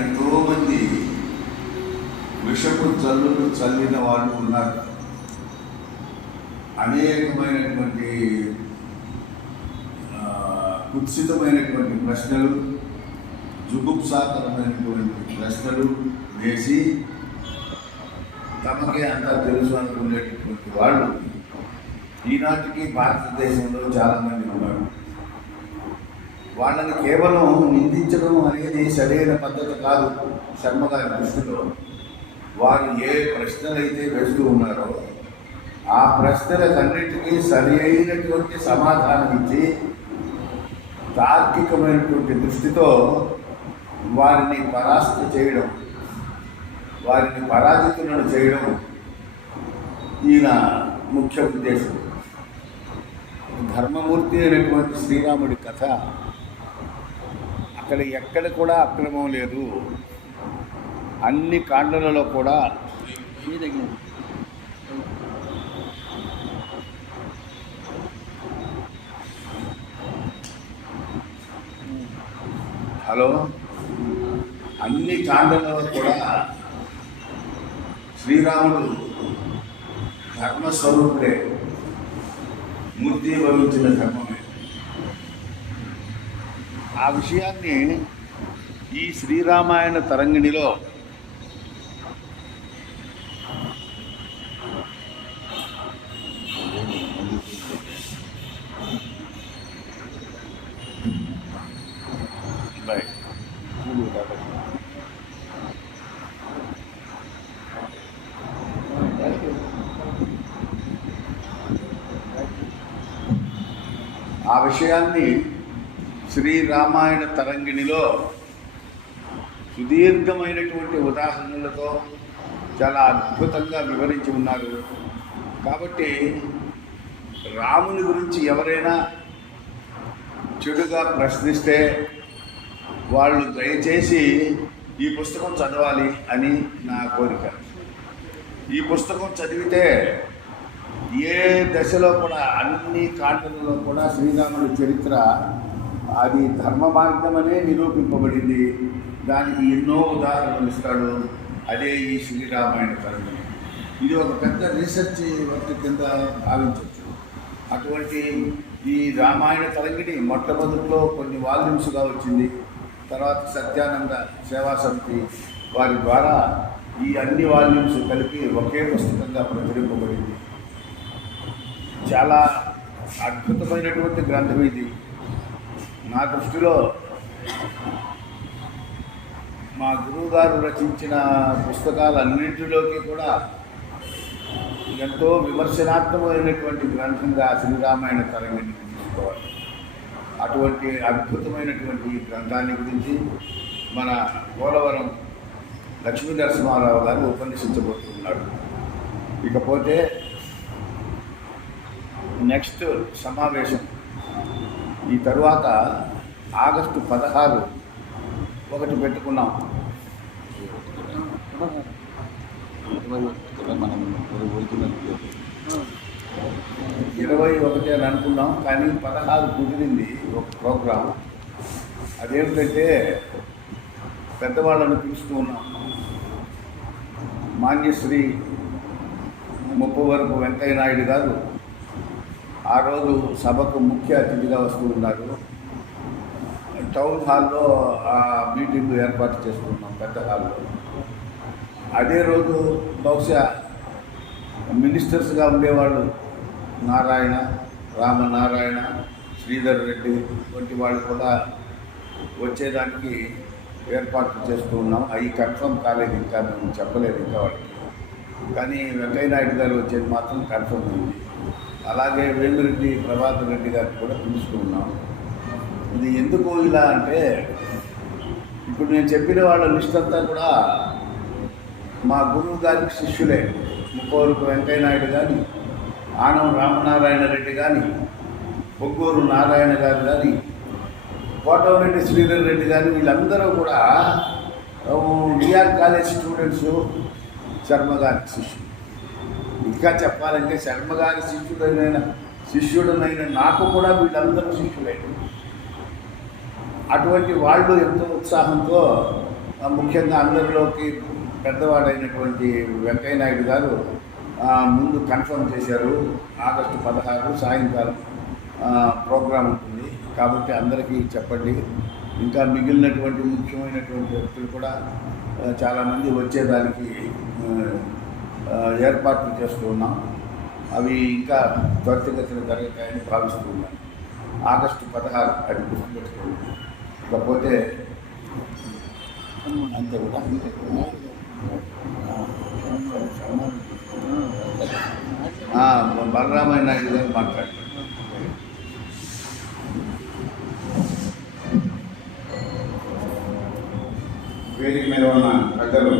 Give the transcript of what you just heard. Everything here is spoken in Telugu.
ఎంతోమంది విషపు జల్లులు చల్లిన వాళ్ళు ఉన్నారు. అనేకమైనటువంటి కుత్సితమైనటువంటి ప్రశ్నలు, జుగుప్సాకరమైనటువంటి ప్రశ్నలు వేసి తమకే అంతా తెలుసు అనుకునేటటువంటి వాళ్ళు ఈనాటికి భారతదేశంలో చాలామంది ఉన్నారు. వాళ్ళని కేవలం నిందించడం అనేది సరైన పద్ధతి కాదు. శర్మ గారి దృష్టిలో వారు ఏ ప్రశ్నలైతే వేస్తూ ఉన్నారో ఆ ప్రశ్నలకన్నిటికీ సరి అయినటువంటి సమాధానం ఇచ్చి తార్కికమైనటువంటి దృష్టితో వారిని పరాస్త చేయడం, వారిని పరాజితులను చేయడం ఈయన ముఖ్య ఉద్దేశం. ధర్మమూర్తి అయినటువంటి శ్రీరాముడి కథ అక్కడ ఎక్కడ కూడా అక్రమం లేదు. అన్ని కాండలలో కూడా అన్ని కాండలలో కూడా శ్రీరాముడు ధర్మస్వరూపుడే, మూర్తి భవించిన ధర్మమే. ఆ విషయాన్ని ఈ శ్రీరామాయణ తరంగిణిలో ఆ విషయాన్ని శ్రీరామాయణ తరంగిణిలో సుదీర్ఘమైనటువంటి ఉదాహరణలతో చాలా అద్భుతంగా వివరించి ఉన్నారు. కాబట్టి రాముని గురించి ఎవరైనా చెడుగా ప్రశ్నిస్తే వాళ్ళు దయచేసి ఈ పుస్తకం చదవాలి అని నా కోరిక. ఈ పుస్తకం చదివితే ఏ దశలో కూడా అన్ని కాండలలో కూడా శ్రీరాముడి చరిత్ర అది ధర్మ మార్గమనే నిరూపింపబడింది. దానికి ఎన్నో ఉదాహరణలు ఇస్తాడు. అదే ఈ శ్రీరామాయణ తరంగిణి. ఇది ఒక పెద్ద రీసెర్చ్ వర్క్ కింద భావించవచ్చు. అటువంటి ఈ రామాయణ తరంగిణి మొట్టమొదటిలో కొన్ని వాల్యూమ్స్గా వచ్చింది. తర్వాత సత్యానంద సేవా సమితి వారి ద్వారా ఈ అన్ని వాల్యూమ్స్ కలిపి ఒకే పుస్తకంగా ప్రచురింపబడింది. చాలా అద్భుతమైనటువంటి గ్రంథం ఇది. నా దృష్టిలో మా గురువుగారు రచించిన పుస్తకాలన్నింటిలోకి కూడా ఎంతో విమర్శనాత్మకమైనటువంటి గ్రంథంగా శ్రీరామాయణ తరంగిణి తీసుకోవాలి. అటువంటి అద్భుతమైనటువంటి గ్రంథాన్ని గురించి మన పోలవరం లక్ష్మీ నరసింహారావు గారు ఉపన్యసించబోతున్నాడు. ఇకపోతే నెక్స్ట్ సమావేశం ఈ తరువాత ఆగస్టు 16 ఒకటి పెట్టుకున్నాం. మనం 21 అని అనుకున్నాం, కానీ 16 కుదిరింది ఒక ప్రోగ్రాం. అదేమిటంటే పెద్దవాళ్ళను పిలుస్తూ ఉన్నాం. మాన్యశ్రీ ముప్పవరపు వెంకయ్య నాయుడు గారు ఆ రోజు సభకు ముఖ్య అతిథిగా వస్తూ ఉన్నారు. టౌన్ హాల్లో ఆ మీటింగ్ ఏర్పాటు చేసుకున్నాం, పెద్ద హాల్లో. అదే రోజు బహుశా మినిస్టర్స్గా ఉండేవాళ్ళు నారాయణ, రామనారాయణ, శ్రీధర్ రెడ్డి వంటి వాళ్ళు కూడా వచ్చేదానికి ఏర్పాట్లు చేస్తూ ఉన్నాం. అవి కన్ఫర్మ్ కాలేదు, ఇంకా మేము చెప్పలేదు ఇంకా వాళ్ళకి. కానీ వెంకయ్య నాయుడు గారు వచ్చేది మాత్రం కన్ఫర్మ్ అయింది. అలాగే వేమిరెడ్డి ప్రభాకర్ రెడ్డి గారికి కూడా పిలుస్తూ ఉన్నాం. ఇది ఎందుకు ఇలా అంటే, ఇప్పుడు నేను చెప్పిన వాళ్ళ లిస్ట్ అంతా కూడా మా గురువు గారికి శిష్యులే. ముప్పవరపు వెంకయ్య నాయుడు కానీ, ఆనం రామనారాయణ రెడ్డి కానీ, బొగ్గూరు నారాయణ గారు కానీ, కోటవరెడ్డి శ్రీధర్ రెడ్డి కానీ, వీళ్ళందరూ కూడా విఆర్ కాలేజ్ స్టూడెంట్స్, శర్మ గారికి శిష్యులు. ఇంకా చెప్పాలంటే శర్మ గారి శిష్యుడనైన నాకు కూడా వీళ్ళందరూ శిష్యులే. అటువంటి వాళ్ళు ఎంతో ఉత్సాహంతో ముఖ్యంగా అందరిలోకి పెద్దవాడైనటువంటి వెంకయ్య నాయుడు గారు ముందు కన్ఫర్మ్ చేశారు. ఆగస్టు 16 సాయంకాలం ప్రోగ్రాం ఉంటుంది కాబట్టి అందరికీ చెప్పండి. ఇంకా మిగిలినటువంటి ముఖ్యమైనటువంటి వ్యక్తులు కూడా చాలామంది వచ్చేదానికి ఏర్పాట్లు చేస్తూ ఉన్నాం. అవి ఇంకా త్వరితగతిన జరుగుతాయని భావిస్తూ ఉన్నాను. ఆగస్టు 16 అది గుర్తుపెట్టుకోండి. ఇకపోతే అంతే కూడా బలరామయ్య నాయుడు గారు మాట్లాడతారు. వేదిక మీద ఉన్న పెద్దలు